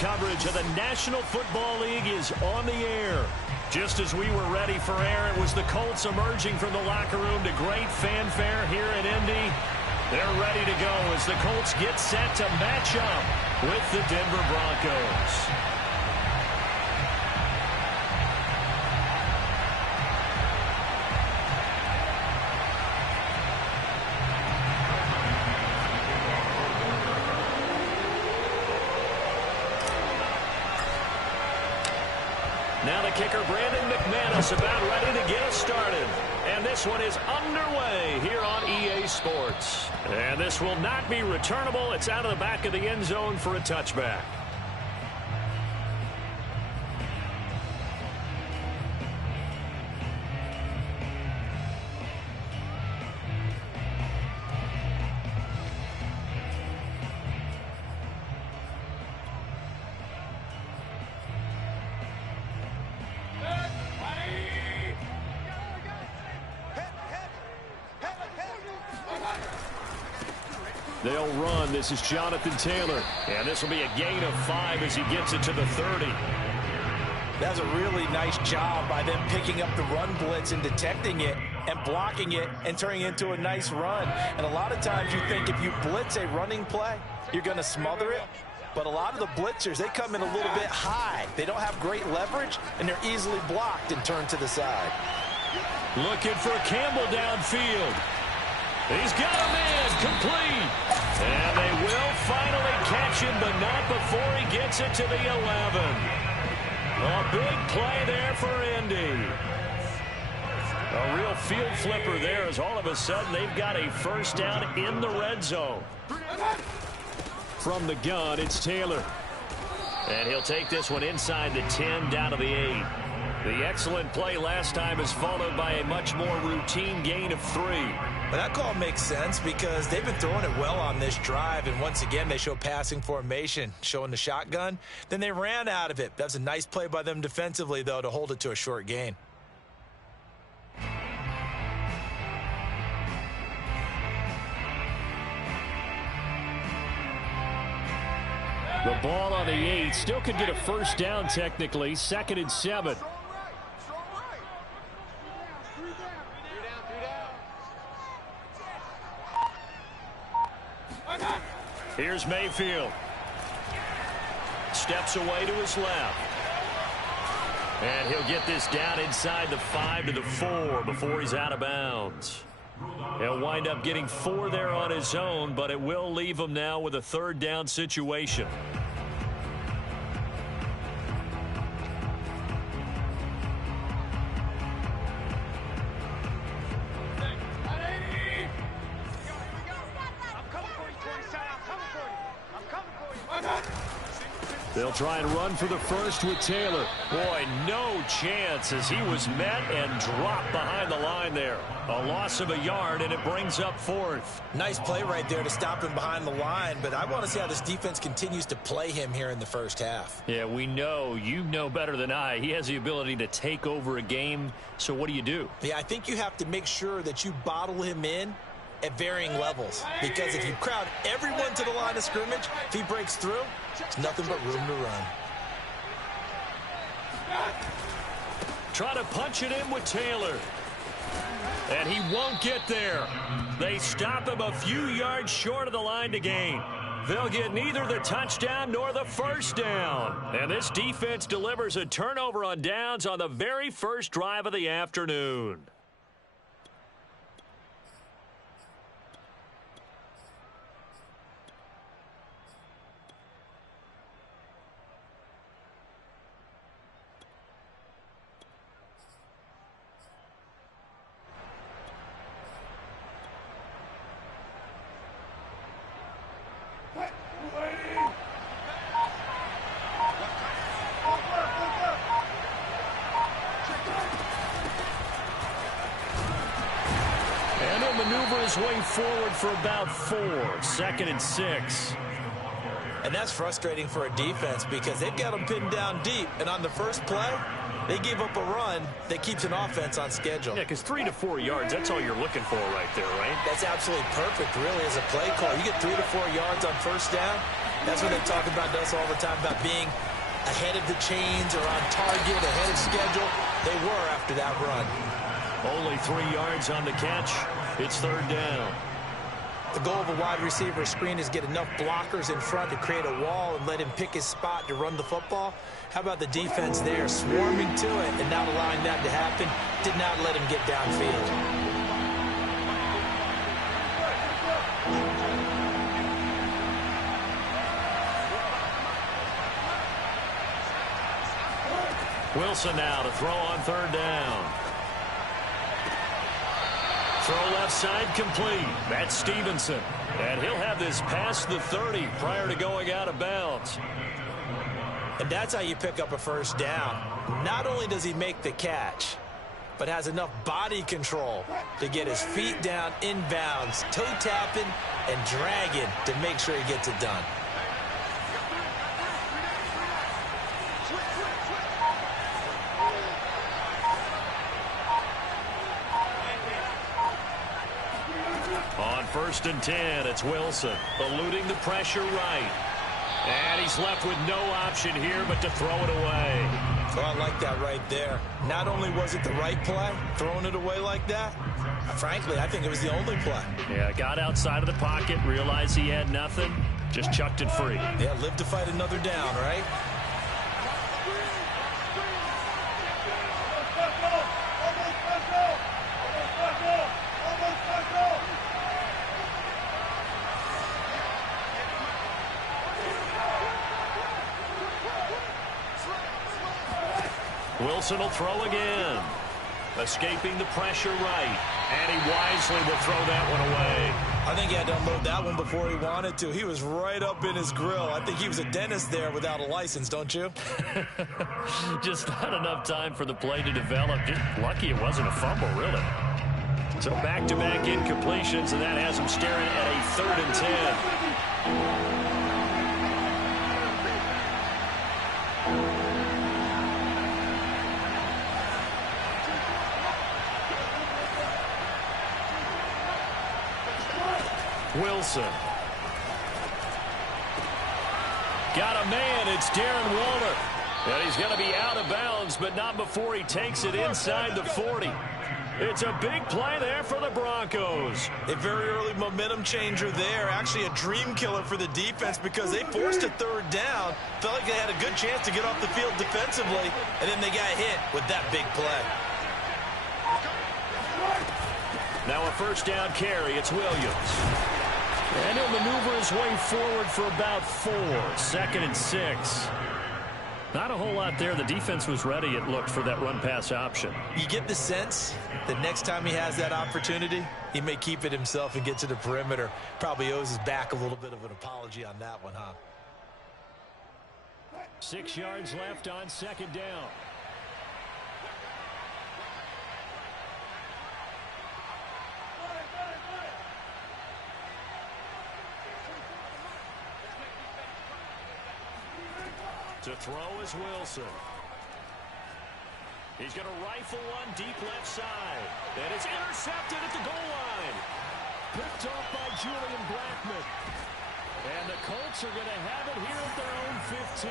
coverage of the National Football League is on the air. Just as we were ready for air, it was the Colts emerging from the locker room to great fanfare here in Indy. They're ready to go as the Colts get set to match up with the Denver Broncos. Now the kicker, Brandon McManus, about ready to get us started. And this one is underway here on EA Sports. And this will not be returnable. It's out of the back of the end zone for a touchback. They'll run. This is Jonathan Taylor. And this will be a gain of 5 as he gets it to the 30. That's a really nice job by them picking up the run blitz and detecting it and blocking it and turning it into a nice run. And a lot of times you think if you blitz a running play, you're going to smother it. But a lot of the blitzers, they come in a little bit high. They don't have great leverage, and they're easily blocked and turned to the side. Looking for Campbell downfield. He's got a man complete. And they will finally catch him, but not before he gets it to the 11. A big play there for Indy. A real field flipper there as all of a sudden they've got a first down in the red zone. From the gun, it's Taylor. And he'll take this one inside the 10 down to the 8. The excellent play last time is followed by a much more routine gain of 3. But that call makes sense because they've been throwing it well on this drive, and once again they show passing formation, showing the shotgun. Then they ran out of it. That's a nice play by them defensively, though, to hold it to a short gain. The ball on the 8 still could get a first down technically. 2nd and 7. Here's Mayfield. Steps away to his left. And he'll get this down inside the 5 to the 4 before he's out of bounds. He'll wind up getting 4 there on his own, but it will leave him now with a 3rd down situation. They'll try and run for the first with Taylor. Boy, no chance as he was met and dropped behind the line there. A loss of a yard, and it brings up 4th. Nice play right there to stop him behind the line, but I want to see how this defense continues to play him here in the first half. Yeah, we know. You know better than I. He has the ability to take over a game, so what do you do? Yeah, I think you have to make sure that you bottle him in at varying levels, because if you crowd everyone to the line of scrimmage, if he breaks through, it's nothing but room to run. Try to punch it in with Taylor. And he won't get there. They stop him a few yards short of the line to gain. They'll get neither the touchdown nor the first down. And this defense delivers a turnover on downs on the very first drive of the afternoon. Maneuver his way forward for about 4. 2nd and 6. And that's frustrating for a defense because they've got them pinned down deep. And on the first play, they gave up a run that keeps an offense on schedule. Yeah, because 3 to 4 yards, that's all you're looking for right there, right? That's absolutely perfect, really, as a play call. You get 3 to 4 yards on first down, That's what they talk about us all the time, about being ahead of the chains or on target, ahead of schedule. They were after that run. Only 3 yards on the catch. It's third down. The goal of a wide receiver screen is get enough blockers in front to create a wall and let him pick his spot to run the football. How about the defense there, swarming to it and not allowing that to happen? Did not let him get downfield. Wilson now to throw on third down. Throw left side complete. That's Stevenson. And he'll have this past the 30 prior to going out of bounds. And that's how you pick up a first down. Not only does he make the catch, but has enough body control to get his feet down inbounds, toe tapping and dragging to make sure he gets it done. On 1st and 10, it's Wilson, eluding the pressure right. And he's left with no option here but to throw it away. Oh, I like that right there. Not only was it the right play, throwing it away like that, frankly, I think it was the only play. Yeah, got outside of the pocket, realized he had nothing, just chucked it free. Yeah, live to fight another down, right? Wilson will throw again. Escaping the pressure right. And he wisely will throw that one away. I think he had to unload that one before he wanted to. He was right up in his grill. I think he was a dentist there without a license, don't you? Just not enough time for the play to develop. Just lucky it wasn't a fumble, really. So back-to-back incompletions, and that has him staring at a 3rd and 10. Wilson. Got a man. It's Darren Waller. And he's going to be out of bounds, but not before he takes it inside the 40. It's a big play there for the Broncos. A very early momentum changer there. Actually a dream killer for the defense because they forced a 3rd down. Felt like they had a good chance to get off the field defensively, and then they got hit with that big play. Now a 1st down carry. It's Williams. And he'll maneuver his way forward for about 4. 2nd and 6. Not a whole lot there. The defense was ready, it looked, for that run-pass option. You get the sense that next time he has that opportunity, he may keep it himself and get to the perimeter. Probably owes his back a little bit of an apology on that one, huh? 6 yards left on 2nd down. To throw is Wilson. He's going to rifle one deep left side. And it's intercepted at the goal line. Picked off by Julian Blackmon. And the Colts are going to have it here at their own 15.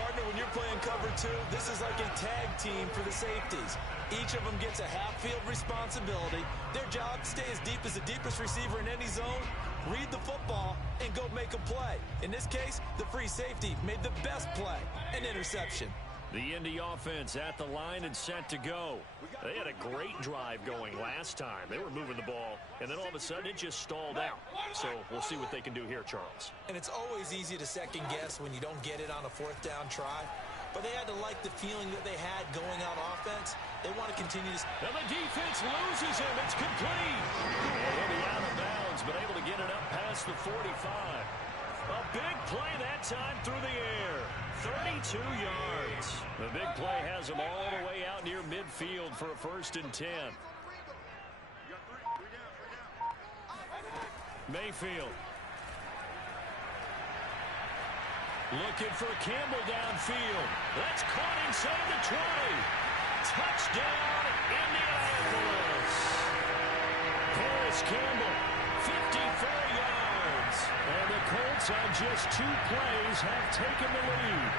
Partner, when you're playing cover 2, this is like a tag team for the safeties. Each of them gets a half-field responsibility. Their job, stay as deep as the deepest receiver in any zone, read the football, and go make a play. In this case, the free safety made the best play, an interception. The Indy offense at the line and set to go. They had a great drive going last time. They were moving the ball, and then all of a sudden it just stalled out. So we'll see what they can do here, Charles. And it's always easy to second guess when you don't get it on a 4th down try. But they had to like the feeling that they had going out offense. They want to continue to... Now the defense loses him. It's complete. He'll be out of bounds, but able to get it up past the 45. A big play that time through the air. 32 yards. The big play has him all the way out near midfield for a 1st and 10. Mayfield. Looking for Campbell downfield. That's caught inside the 20. Touchdown, Indianapolis. Harris Campbell, 54 yards. And the Colts on just 2 plays have taken the lead.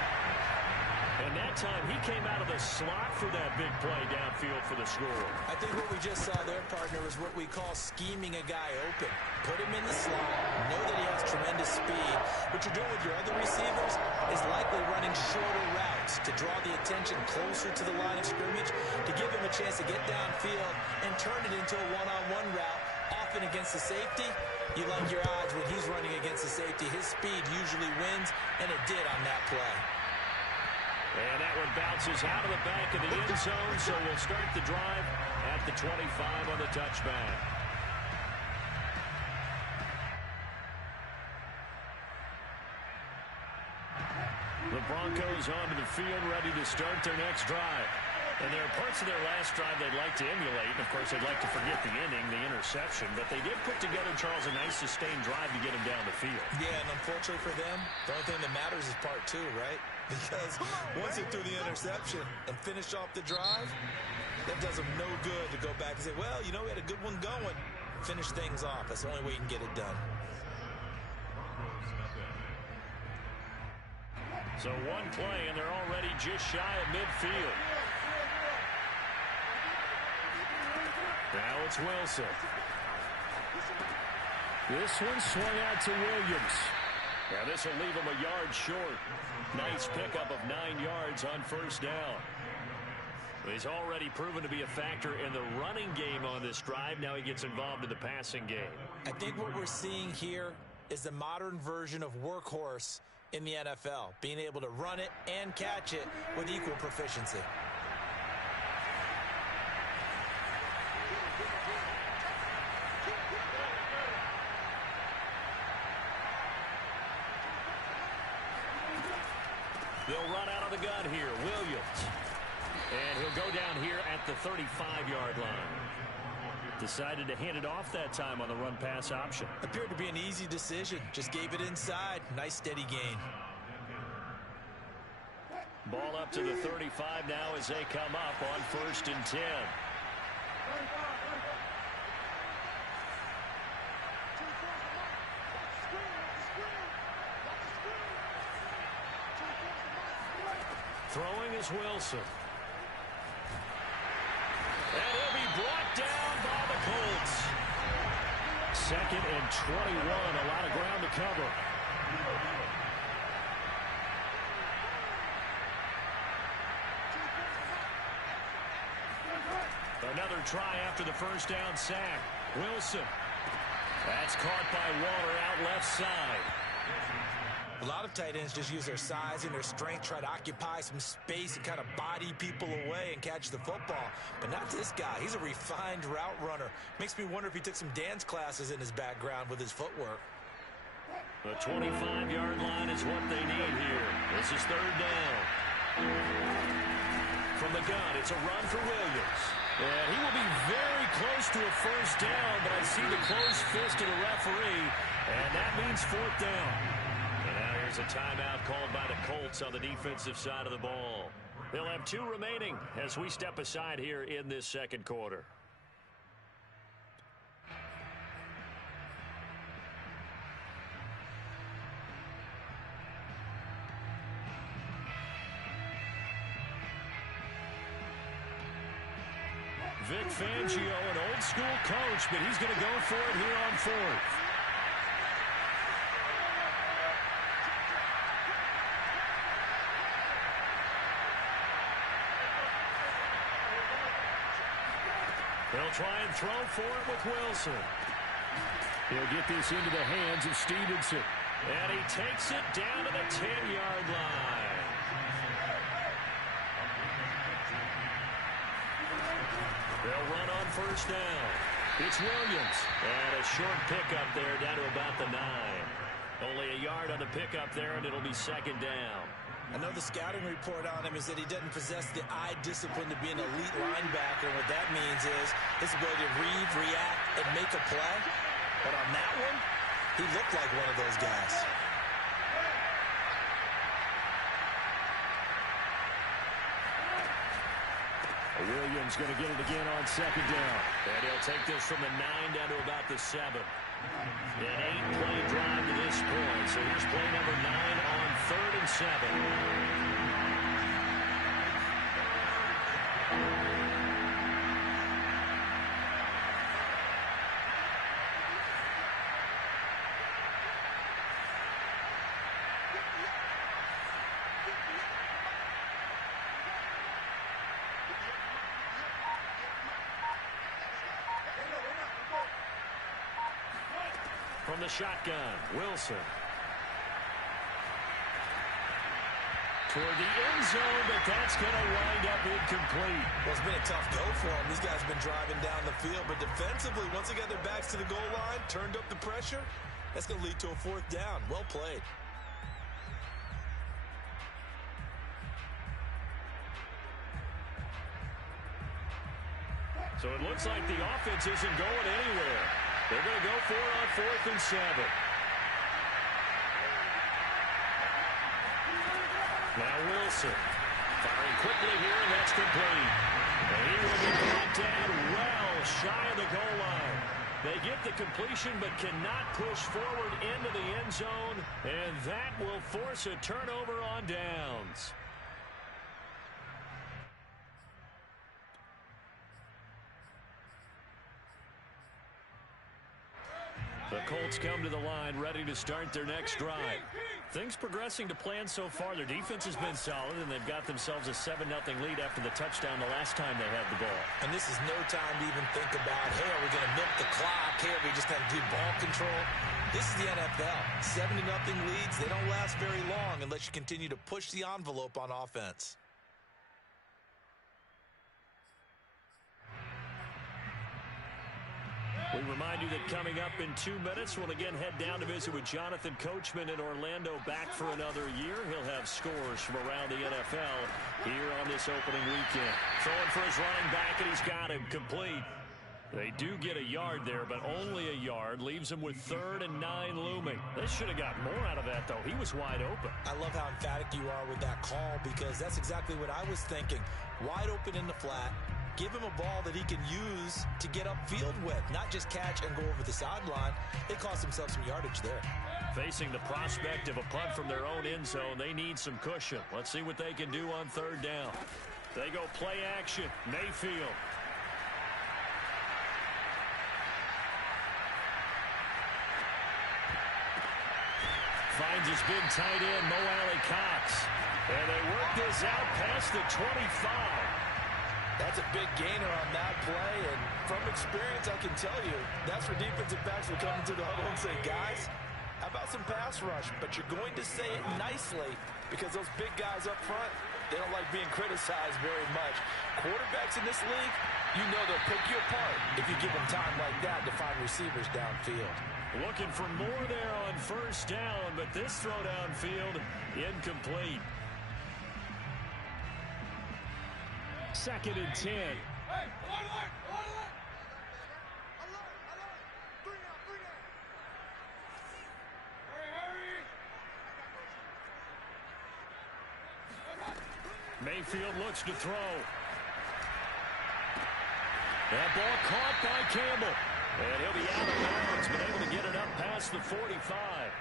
And that time he came out of the slot for that big play downfield for the score. I think what we just saw there, partner, is what we call scheming a guy open. Put him in the slot, know that he has tremendous speed. What you're doing with your other receivers is likely running shorter routes to draw the attention closer to the line of scrimmage, to give him a chance to get downfield and turn it into a one-on-one route, often against the safety. You like your odds when he's running against the safety. His speed usually wins, and it did on that play. And that one bounces out of the back of the end zone, so we'll start the drive at the 25 on the touchback. The Broncos onto the field, ready to start their next drive. And there are parts of their last drive they'd like to emulate. And, of course, they'd like to forget the inning, the interception. But they did put together, Charles, a nice sustained drive to get him down the field. Yeah, and unfortunately for them, the only thing that matters is part 2, right? Because once they threw the interception and finished off the drive, that does them no good to go back and say, well, you know, we had a good one going. Finish things off. That's the only way you can get it done. So one play, and they're already just shy of midfield. Now it's Wilson. This one swung out to Williams. Now this will leave him a yard short. Nice pickup of 9 yards on first down. He's already proven to be a factor in the running game on this drive. Now he gets involved in the passing game. I think what we're seeing here is the modern version of workhorse in the NFL, being able to run it and catch it with equal proficiency. They'll run out of the gun here. Williams. And he'll go down here at the 35-yard line. Decided to hand it off that time on the run-pass option. Appeared to be an easy decision. Just gave it inside. Nice steady gain. Ball up to the 35 now as they come up on 1st and 10. Throwing is Wilson. And he'll be brought down by the Colts. 2nd and 21. A lot of ground to cover. Another try after the first down sack. Wilson. That's caught by Waller out left side. A lot of tight ends just use their size and their strength, try to occupy some space and kind of body people away and catch the football. But not this guy. He's a refined route runner. Makes me wonder if he took some dance classes in his background with his footwork. The 25-yard line is what they need here. This is 3rd down. From the gun, it's a run for Williams. And he will be very close to a first down, but I see the closed fist of the referee, and that means 4th down. And now here's a timeout called by the Colts on the defensive side of the ball. They'll have 2 remaining as we step aside here in this 2nd quarter. Vic Fangio, an old-school coach, but he's going to go for it here on 4th. They'll try and throw for it with Wilson. He'll get this into the hands of Stevenson. And he takes it down to the 10-yard line. They'll run on first down. It's Williams. And a short pickup there down to about the 9. Only a yard on the pickup there, and it'll be 2nd down. I know the scouting report on him is that he doesn't possess the eye discipline to be an elite linebacker. And what that means is his ability to read, react, and make a play. But on that one, he looked like one of those guys. Williams going to get it again on 2nd down. And he'll take this from the 9 down to about the 7. An 8-play drive to this point. So here's play number 9 on 3rd and 7. From the shotgun, Wilson. Toward the end zone, but that's going to wind up incomplete. Well, it's been a tough go for them. These guys have been driving down the field, but defensively, once they got their backs to the goal line, turned up the pressure, that's going to lead to a 4th down. Well played. So it looks like the offense isn't going anywhere. They're going to go for it on 4th and 7. Now Wilson firing quickly here, and that's complete. And he will be brought down well shy of the goal line. They get the completion but cannot push forward into the end zone, and that will force a turnover on downs. The Colts come to the line ready to start their next drive. Things progressing to plan so far. Their defense has been solid, and they've got themselves a 7-0 lead after the touchdown the last time they had the ball. And this is no time to even think about, hey, are we going to milk the clock? Hey, are we just going to do ball control? This is the NFL. 7-0 leads, they don't last very long unless you continue to push the envelope on offense. We remind you that coming up in 2 minutes, we'll again head down to visit with Jonathan Coachman in Orlando, back for another year. He'll have scores from around the NFL here on this opening weekend. Throwing for his running back, and he's got him complete. They do get a yard there, but only a yard. Leaves him with 3rd and 9 looming. They should have got more out of that, though. He was wide open. I love how emphatic you are with that call, because that's exactly what I was thinking. Wide open in the flat. Give him a ball that he can use to get upfield with, not just catch and go over the sideline. They cost themselves some yardage there. Facing the prospect of a punt from their own end zone, they need some cushion. Let's see what they can do on 3rd down. They go play action. Mayfield. Finds his big tight end, Mo Alley-Cox. And they work this out past the 25. That's a big gainer on that play, and from experience, I can tell you, that's where defensive backs will come into the huddle and say, guys, how about some pass rush? But you're going to say it nicely, because those big guys up front, they don't like being criticized very much. Quarterbacks in this league, you know they'll pick you apart if you give them time like that to find receivers downfield. Looking for more there on 1st down, but this throw downfield, incomplete. 2nd and 10. Mayfield looks to throw. That ball caught by Campbell. And he'll be out of bounds, but able to get it up past the 45.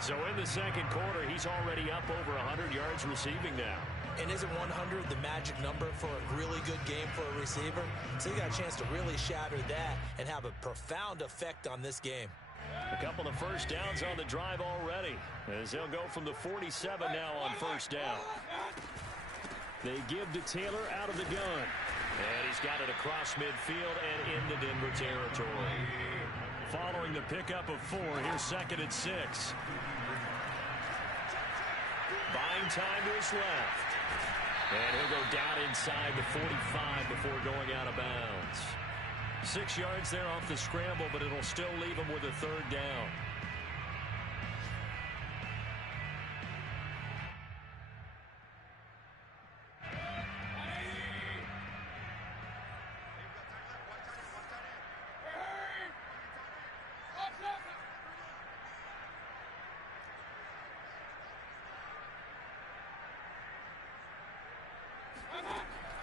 So in the 2nd quarter, he's already up over 100 yards receiving now. And isn't 100 the magic number for a really good game for a receiver? So you got a chance to really shatter that and have a profound effect on this game. A couple of 1st downs on the drive already, as they'll go from the 47 now on 1st down. They give to Taylor out of the gun. And he's got it across midfield and into Denver territory. Following the pickup of 4, here's 2nd and 6. Buying time to his left. And he'll go down inside the 45 before going out of bounds. 6 yards there off the scramble, but it'll still leave him with a 3rd down.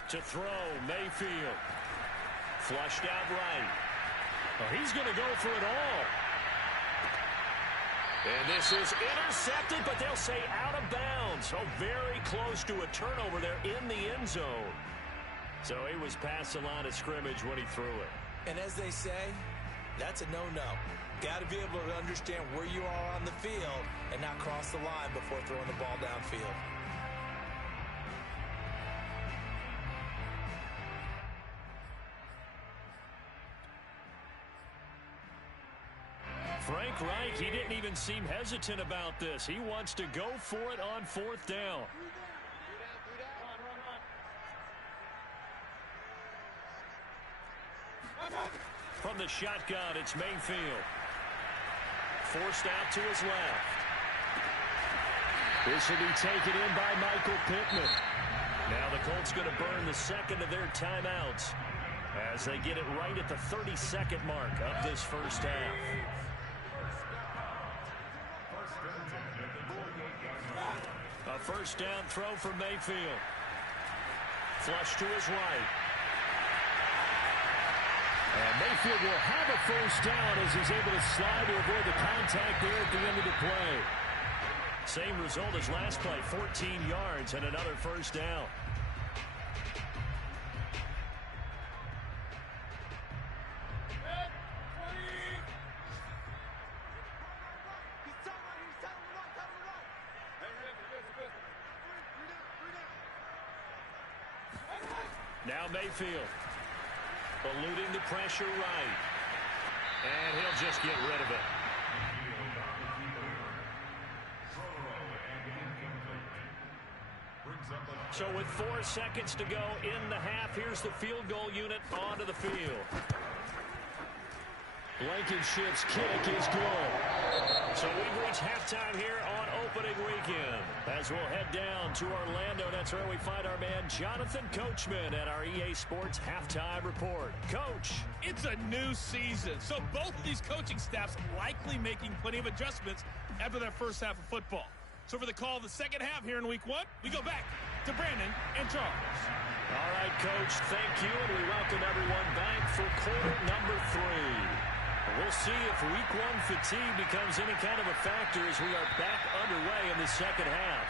To throw, Mayfield. Flushed out right. Well, he's going to go for it all. And this is intercepted, but they'll say out of bounds. So very close to a turnover there in the end zone. So he was past the line of scrimmage when he threw it. And as they say, that's a no-no. Got to be able to understand where you are on the field and not cross the line before throwing the ball downfield. Frank Reich, he didn't even seem hesitant about this. He wants to go for it on fourth down. From the shotgun, it's Mayfield. Forced out to his left. This will be taken in by Michael Pittman. Now the Colts going to burn the second of their timeouts as they get it right at the 32nd mark of this first half. A first down throw for Mayfield. Flush to his right. And Mayfield will have a first down as he's able to slide to avoid the contact there at the end of the play. Same result as last play, 14 yards and another first down. Now Mayfield. Eluding the pressure right. And he'll just get rid of it. So with 4 seconds to go in the half, here's the field goal unit onto the field. Blankenship's kick is good. So we've reached halftime here on opening weekend. As we'll head down to Orlando, that's where we find our man Jonathan Coachman at our EA Sports Halftime Report. Coach. It's a new season, so both of these coaching staffs likely making plenty of adjustments after their first half of football. So for the call of the second half here in week 1, we go back to Brandon and Charles. All right, Coach, thank you, and we welcome everyone back for quarter number 3. We'll see if week 1 fatigue becomes any kind of a factor as we are back underway in the second half.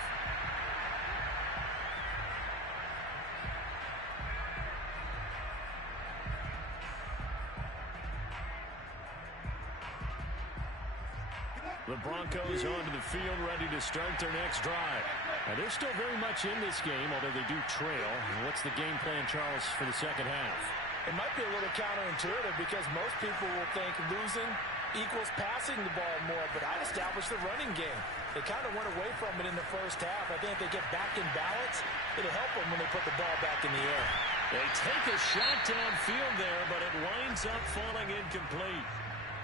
The Broncos onto the field, ready to start their next drive. And they're still very much in this game, although they do trail. What's the game plan, Charles, for the second half? It might be a little counterintuitive because most people will think losing equals passing the ball more, but I'd establish the running game. They kind of went away from it in the first half. I think if they get back in balance, it'll help them when they put the ball back in the air. They take a shot downfield there, but it winds up falling incomplete.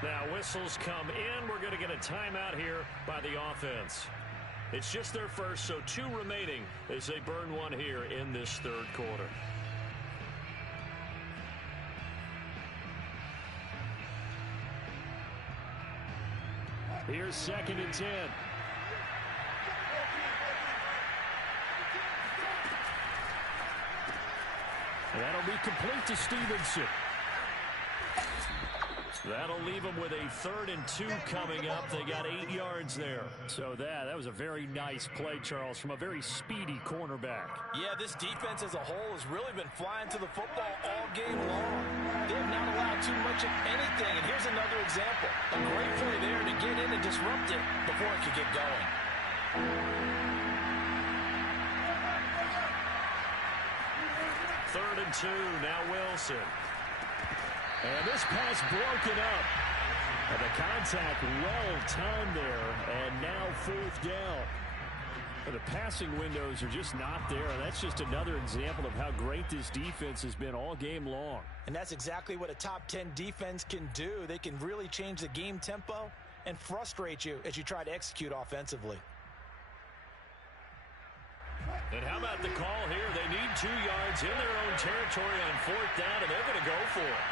Now whistles come in. We're going to get a timeout here by the offense. It's just their first, so 2 remaining as they burn one here in this third quarter. Here's 2nd and 10. That'll be complete to Stevenson. That'll leave them with a 3rd and 2 coming up. They got 8 yards there. So that was a very nice play, Charles, from a very speedy cornerback. Yeah, this defense as a whole has really been flying to the football all game long. They have not allowed too much of anything. And here's another example. A great play there to get in and disrupt it before it could get going. 3rd and 2, now Wilson. And this pass broken up. And the contact well-timed there. And now 4th down. And the passing windows are just not there. And that's just another example of how great this defense has been all game long. And that's exactly what a top 10 defense can do. They can really change the game tempo and frustrate you as you try to execute offensively. And how about the call here? They need 2 yards in their own territory on 4th down, and they're going to go for it.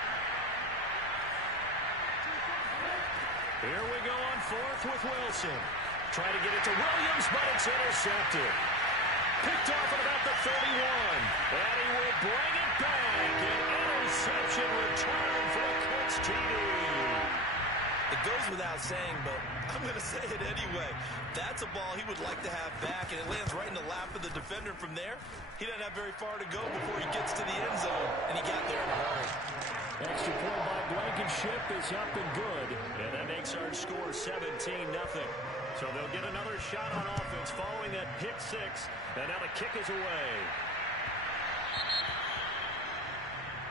Here we go on 4th with Wilson. Try to get it to Williams, but it's intercepted. Picked off at about the 31. And he will bring it back. An interception return for a Colts TD. goes without saying, but I'm going to say it anyway. That's a ball he would like to have back, and it lands right in the lap of the defender from there. He doesn't have very far to go before he gets to the end zone, and he got there in a hurry. Extra point by Blankenship is up and good, and that makes our score 17-0. So they'll get another shot on offense following that pick six, and now the kick is away.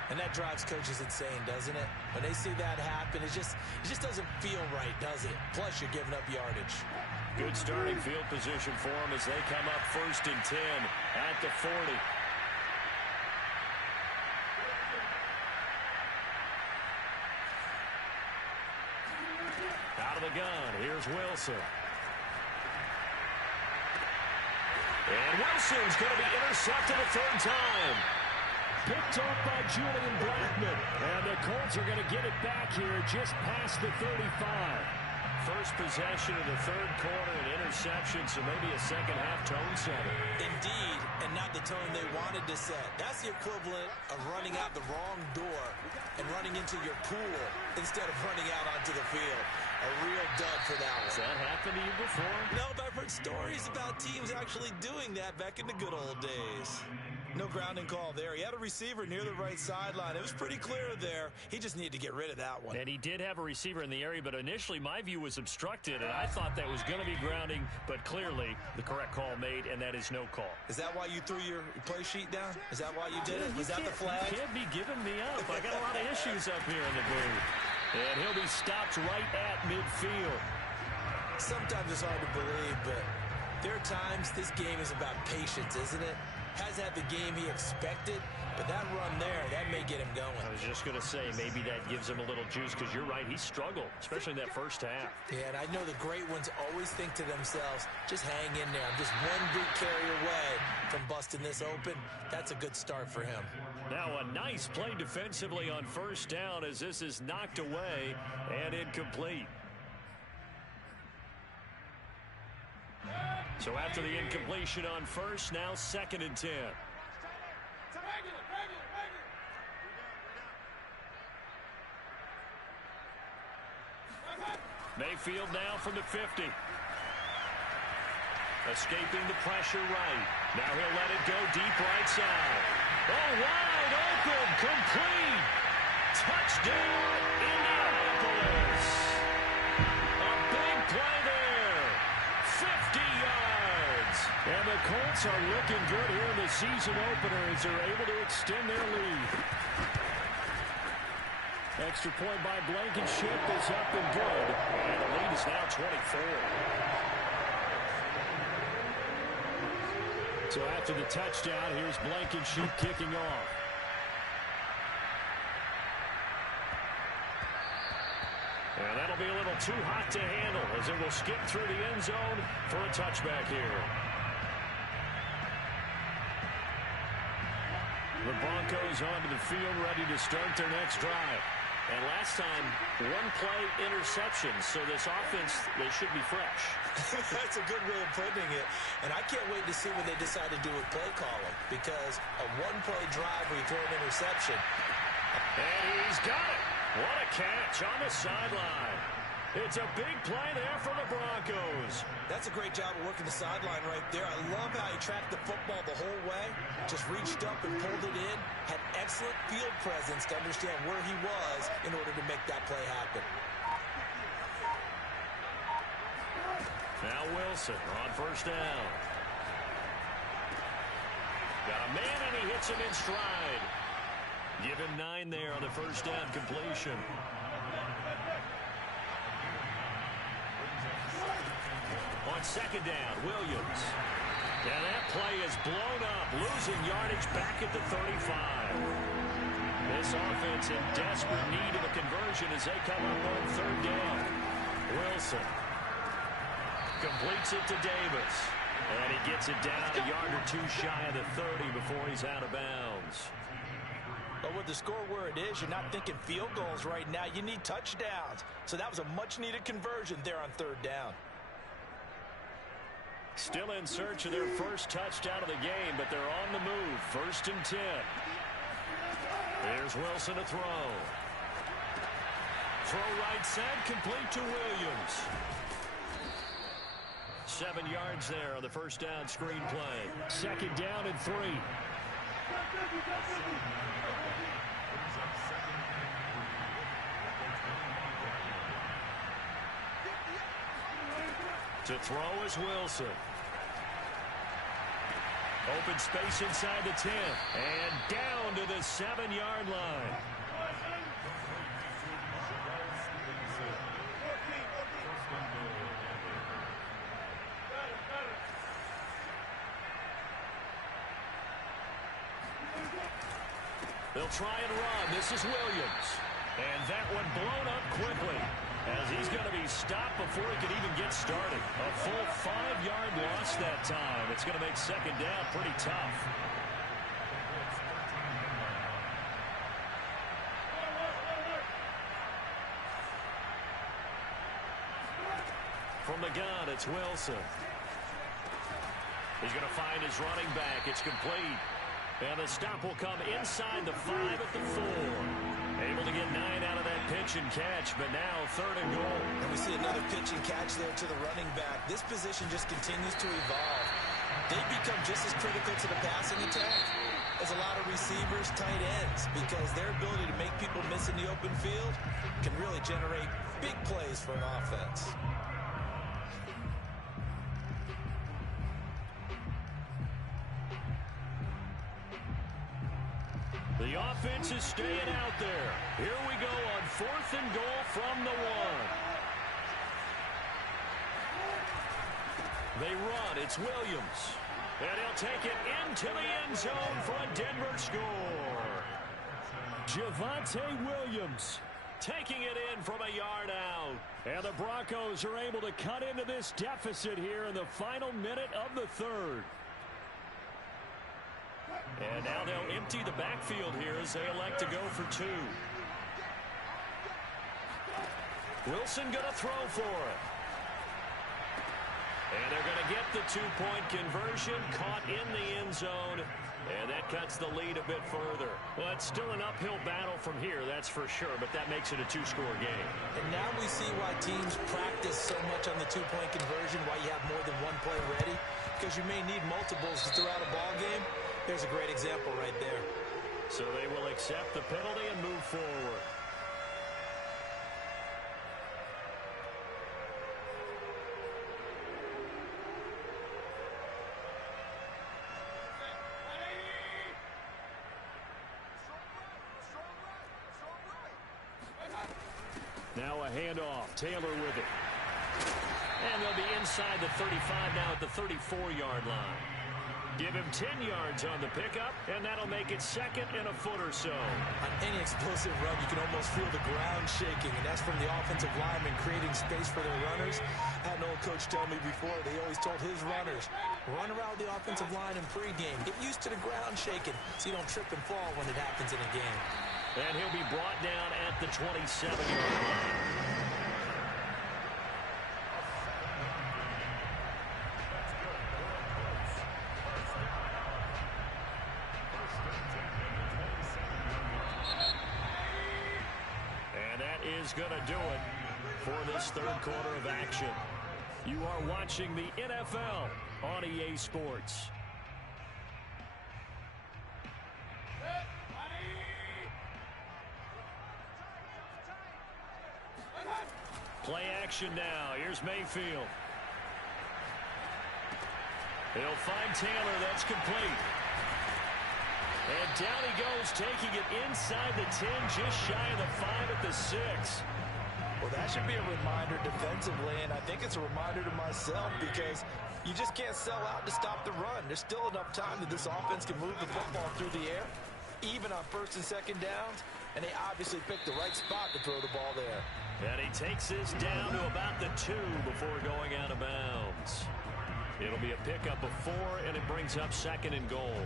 And that drives coaches insane, doesn't it? When they see that happen, it just doesn't feel right, does it? Plus, you're giving up yardage. Good starting field position for them as they come up 1st and 10 at the 40. Out of the gun, here's Wilson. And Wilson's going to be intercepted a 3rd time. Picked off by Julian Blackman. And the Colts are going to get it back here just past the 35. First possession of the 3rd quarter, an interception, so maybe a second-half tone setter. Indeed, and not the tone they wanted to set. That's the equivalent of running out the wrong door and running into your pool instead of running out onto the field. A real dud for that one. Has that happened to you before? No, but I've heard stories about teams actually doing that back in the good old days. No grounding call there. He had a receiver near the right sideline. It was pretty clear there. He just needed to get rid of that one. And he did have a receiver in the area, but initially my view was obstructed, and I thought that was going to be grounding, but clearly the correct call made, and that is no call. Is that why you threw your play sheet down? Is that why you did it? Was that the flag? You can't be giving me up. I got a lot of issues up here in the booth. And he'll be stopped right at midfield. Sometimes it's hard to believe, but there are times this game is about patience, isn't it? Has had the game he expected, but that run there, that may get him going. I was just going to say, maybe that gives him a little juice, because you're right, he struggled, especially in that first half. Yeah, and I know the great ones always think to themselves, just hang in there. I'm just one big carry away from busting this open. That's a good start for him. Now a nice play defensively on 1st down as this is knocked away and incomplete. So after the incompletion on 1st, now 2nd and 10. Mayfield now from the 50. Escaping the pressure right. Now he'll let it go deep right side. Oh, wide open, complete. Touchdown, Indianapolis. A big play there. 50 yards. And the Colts are looking good here in the season opener as they're able to extend their lead. Extra point by Blankenship is up and good. And the lead is now 24. So after the touchdown, here's Blankenship kicking off. And that'll be a little too hot to handle as it will skip through the end zone for a touchback here. The Broncos onto the field ready to start their next drive. And last time, 1-play interception, so this offense, they should be fresh. That's a good way of putting it. And I can't wait to see what they decide to do with play calling, because a 1-play drive where you throw an interception. And he's got it. What a catch on the sideline. It's a big play there for the Broncos. That's a great job of working the sideline right there. I love how he tracked the football the whole way. Just reached up and pulled it in. Had excellent field presence to understand where he was in order to make that play happen. Now Wilson on 1st down. Got a man and he hits him in stride. Give him 9 there on the 1st down completion. On 2nd down, Williams. And that play is blown up, losing yardage back at the 35. This offense in desperate need of a conversion as they come up on 3rd down. Wilson completes it to Davis. And he gets it down a yard or two shy of the 30 before he's out of bounds. But with the score where it is, you're not thinking field goals right now. You need touchdowns. So that was a much-needed conversion there on 3rd down. Still in search of their first touchdown of the game, but they're on the move. 1st and 10. Here's Wilson to throw. throw right side, complete to Williams. 7 yards there on the first down screen play. Second down and 3. To throw is Wilson. Open space inside the 10. And down to the 7-yard line. They'll try and run. This is Williams. And that one blown up quickly, as he's going to be stopped before he can even get started. A full 5-yard loss that time. It's going to make second down pretty tough. From the gun, it's Wilson. He's going to find his running back. It's complete. And the stop will come inside the 5 at the 4. Able to get 9 out of that pitch and catch, but now 3rd and goal. And we see another pitch and catch there to the running back. This position just continues to evolve. They become just as critical to the passing attack as a lot of receivers, tight ends, because their ability to make people miss in the open field can really generate big plays for an offense. The offense is staying out there. Here we go on 4th and goal from the 1. They run. It's Williams. And he'll take it into the end zone for a Denver score. Javonte Williams taking it in from a yard out. And the Broncos are able to cut into this deficit here in the final minute of the 3rd. And now they'll empty the backfield here as they elect to go for 2. Wilson going to throw for it. And they're going to get the 2-point conversion, caught in the end zone. And that cuts the lead a bit further. Well, it's still an uphill battle from here, that's for sure, but that makes it a 2-score game. And now we see why teams practice so much on the 2-point conversion, why you have more than one play ready, because you may need multiples throughout a ball game. There's a great example right there. So they will accept the penalty and move forward. Now a handoff. Taylor with it. And they'll be inside the 35 now at the 34-yard line. Give him 10 yards on the pickup, and that'll make it 2nd and a foot or so. On any explosive run, you can almost feel the ground shaking, and that's from the offensive linemen creating space for their runners. I had an old coach tell me before, they always told his runners, run around the offensive line in pregame. Get used to the ground shaking so you don't trip and fall when it happens in a game. And he'll be brought down at the 27-yard line. Is going to do it for this 3rd quarter of action. You are watching the NFL on EA Sports. Play action now. Here's Mayfield. He'll find Taylor. That's complete. And down he goes, taking it inside the 10, just shy of the 5 at the 6. Well, that should be a reminder defensively, and I think it's a reminder to myself because you just can't sell out to stop the run. There's still enough time that this offense can move the football through the air, even on 1st and 2nd downs, and they obviously picked the right spot to throw the ball there. And he takes this down to about the 2 before going out of bounds. It'll be a pickup of 4, and it brings up 2nd and goal.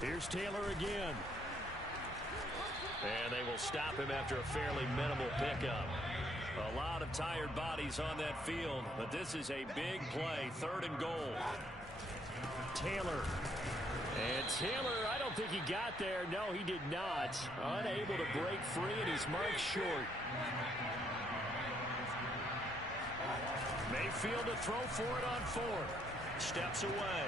Here's Taylor again. And they will stop him after a fairly minimal pickup. A lot of tired bodies on that field, but this is a big play, 3rd and goal. Taylor. And Taylor, I don't think he got there. No, he did not. Unable to break free, and he's marked short. Mayfield to throw for it on 4th. Steps away.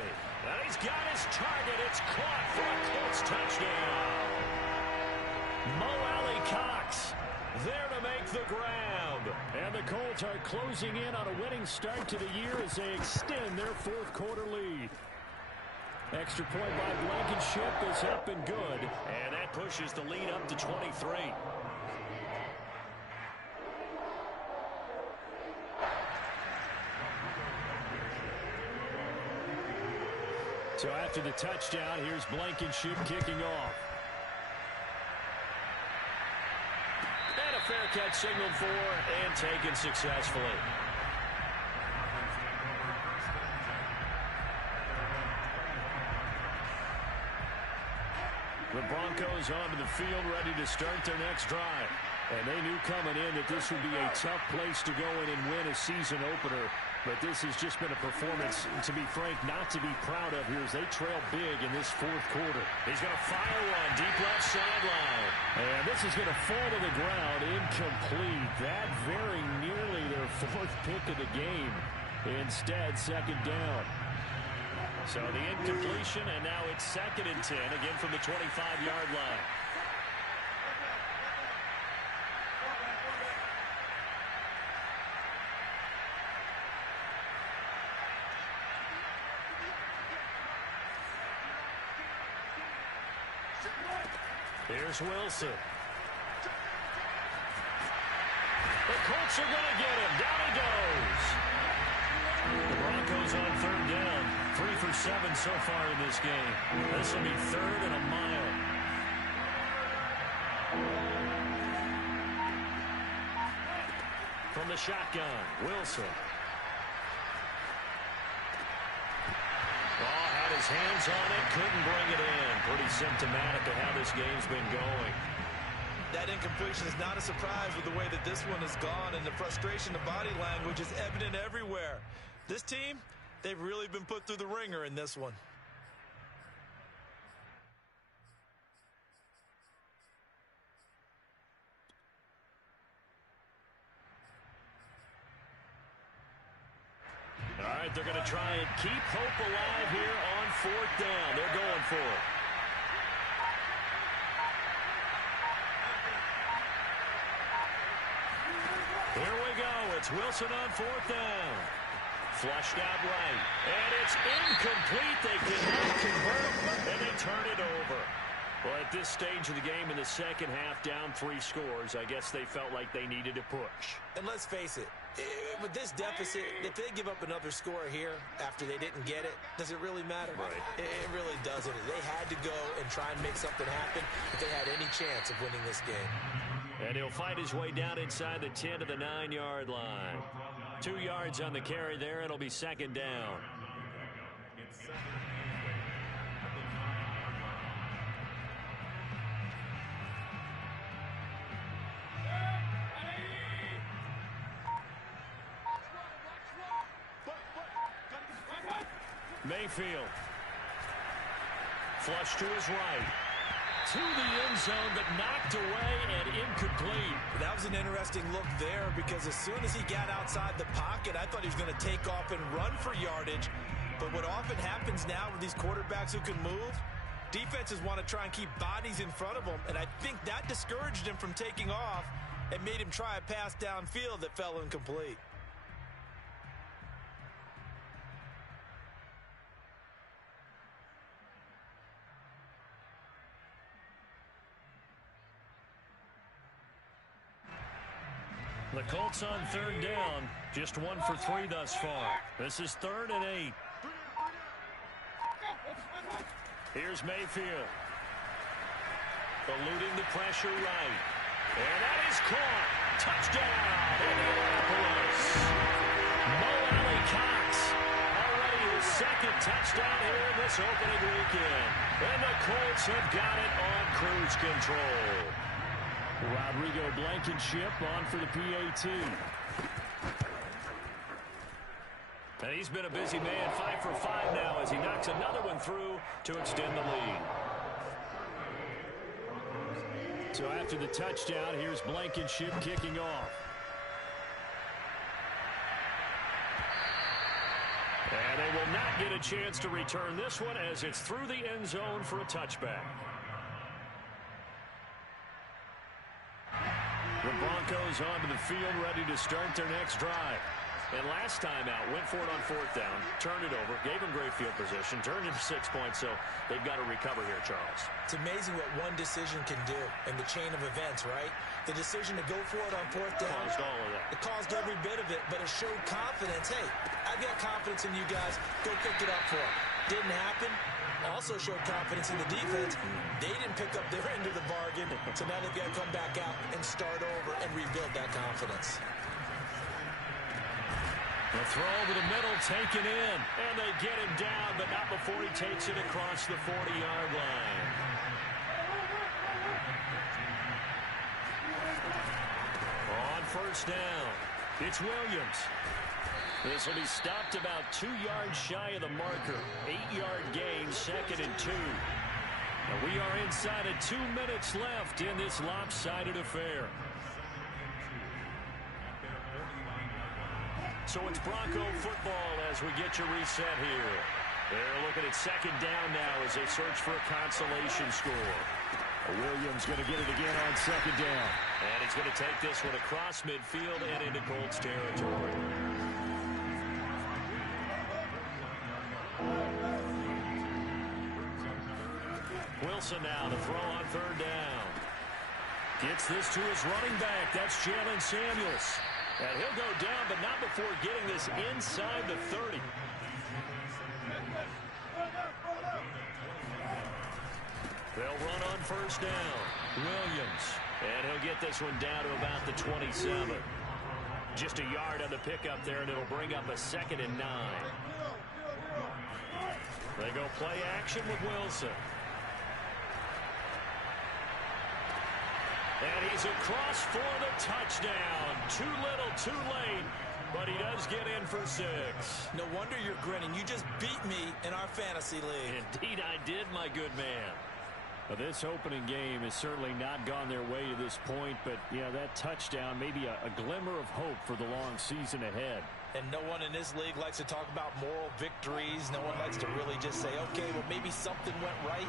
And he's got his target. It's caught for a Colts touchdown. Mo Alley Cox there to make the grab. And the Colts are closing in on a winning start to the year as they extend their 4th quarter lead. Extra point by Blankenship is up and good. And that pushes the lead up to 23. So after the touchdown, here's Blankenship kicking off. And a fair catch signaled for and taken successfully. The Broncos onto the field ready to start their next drive. And they knew coming in that this would be a tough place to go in and win a season opener. But this has just been a performance, to be frank, not to be proud of here as they trail big in this 4th quarter. He's going to fire one deep left sideline. And this is going to fall to the ground incomplete. That very nearly their 4th pick of the game. Instead, 2nd down. So the incompletion, and now it's 2nd and 10, again from the 25-yard line. Here's Wilson. The Colts are going to get him. Down he goes. The Broncos on 3rd down. 3 for 7 so far in this game. This will be 3rd and a mile. From the shotgun, Wilson. Had his hands on it, couldn't bring it in. Pretty symptomatic of how this game's been going. That incompletion is not a surprise with the way that this one has gone, and the frustration of body language is evident everywhere. This team, they've really been put through the ringer in this one. All right, they're going to try and keep hope alive here on 4th down. They're going for it. Here we go. It's Wilson on 4th down. Flushed out right. And it's incomplete. They cannot convert, and they turn it over. Well, at this stage of the game in the 2nd half, down 3 scores, I guess they felt like they needed to push. And let's face it, with this deficit, if they give up another score here after they didn't get it, does it really matter? Right. It really doesn't. They had to go and try and make something happen if they had any chance of winning this game. And he'll fight his way down inside the 10 to the 9-yard line. 2 yards on the carry there. It'll be 2nd down. Mayfield. Flush to his right. To the end zone, but knocked away and incomplete. That was an interesting look there because as soon as he got outside the pocket, I thought he was going to take off and run for yardage. But what often happens now with these quarterbacks who can move, defenses want to try and keep bodies in front of them, and I think that discouraged him from taking off and made him try a pass downfield that fell incomplete. The Colts on 3rd down, just 1 for 3 thus far. This is 3rd and 8. Here's Mayfield. Eluding the pressure right. And that is caught. Touchdown, Indianapolis. Mo Alley Cox. Already his 2nd touchdown here in this opening weekend. And the Colts have got it on cruise control. Rodrigo Blankenship on for the PAT. And he's been a busy man, 5 for 5 now as he knocks another one through to extend the lead. So after the touchdown, here's Blankenship kicking off. And they will not get a chance to return this one as it's through the end zone for a touchback. The Broncos onto the field ready to start their next drive. And last time out, went for it on 4th down, turned it over, gave them great field position, turned it 6 points, so they've got to recover here, Charles. It's amazing what one decision can do in the chain of events, right? The decision to go for it on 4th down. Caused all of that. It caused every bit of it, but it showed confidence. Hey, I've got confidence in you guys. Go pick it up for it. Didn't happen. Also showed confidence in the defense. They didn't pick up their end of the bargain, so now they've got to come back out and start over and rebuild that confidence. The throw over the middle, taken in, and they get him down, but not before he takes it across the 40-yard line. On 1st down, it's Williams. This will be stopped about 2 yards shy of the marker. 8-yard gain, 2nd and 2. And we are inside of 2 minutes left in this lopsided affair. So it's Bronco football as we get you reset here. They're looking at 2nd down now as they search for a consolation score. Williams going to get it again on 2nd down. And he's going to take this one across midfield and into Colts territory. Wilson now to throw on 3rd down. Gets this to his running back. That's Jalen Samuels. And he'll go down, but not before getting this inside the 30. They'll run on 1st down. Williams. And he'll get this one down to about the 27. Just a yard on the pickup there, and it'll bring up a 2nd and 9. They go play action with Wilson. And he's across for the touchdown. Too little, too late, but he does get in for 6. No wonder you're grinning. You just beat me in our fantasy league. Indeed I did, my good man. Well, this opening game has certainly not gone their way to this point, but, you know, that touchdown, maybe a glimmer of hope for the long season ahead. And no one in this league likes to talk about moral victories. No one likes to really just say, okay, well, maybe something went right.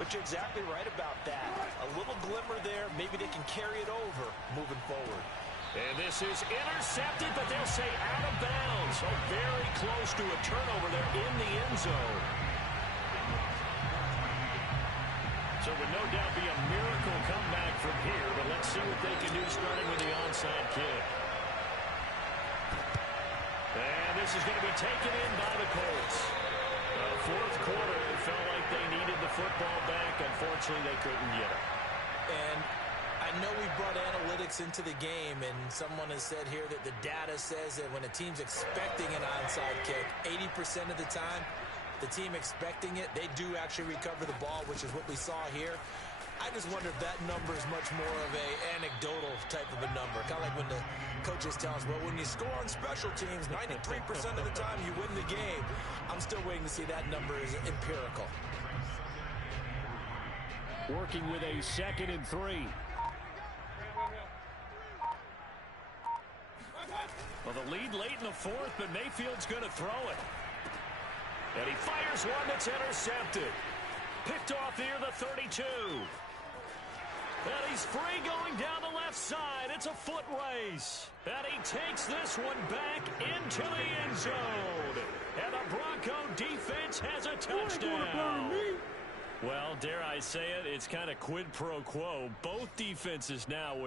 But you're exactly right about that. A little glimmer there. Maybe they can carry it over moving forward. And this is intercepted, but they'll say out of bounds. So very close to a turnover there in the end zone. So it would no doubt be a miracle comeback from here, but let's see what they can do starting with the onside kick. And this is going to be taken in by the Colts. 4th quarter, it felt like they needed the football back. Unfortunately, they couldn't get it. And I know we brought analytics into the game, and someone has said here that the data says that when a team's expecting an onside kick, 80% of the time, the team expecting it, they do actually recover the ball, which is what we saw here. I just wonder if that number is much more of a anecdotal type of a number. Kind of like when the coaches tell us, well, when you score on special teams, 93% of the time you win the game. I'm still waiting to see that number is empirical. Working with a 2nd and 3. Well, the lead late in the 4th, but Mayfield's going to throw it. And he fires one that's intercepted. Picked off near the 32. And he's free going down the left side. It's a foot race. And he takes this one back into the end zone. And the Bronco defense has a touchdown. Well, dare I say it, it's kind of quid pro quo. Both defenses now with